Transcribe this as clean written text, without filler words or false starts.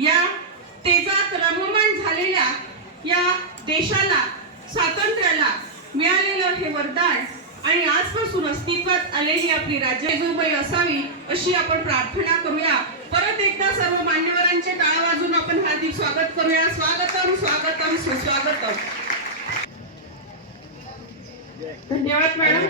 या तेजात रममाण झालेल्या या देशाला, स्वातंत्र्याला मिळालेलं हे वरदान आणि आजपासून अस्तित्वात आलेली आपली राज्यजोबाई असावी अशी आपण प्रार्थना करूया। परत एकदा सर्व मान्यवरांचे टाळ्या वाजवून आपण हार्दिक स्वागत करूया। स्वागतम स्वागतम सुस्वागतम। धन्यवाद मॅडम।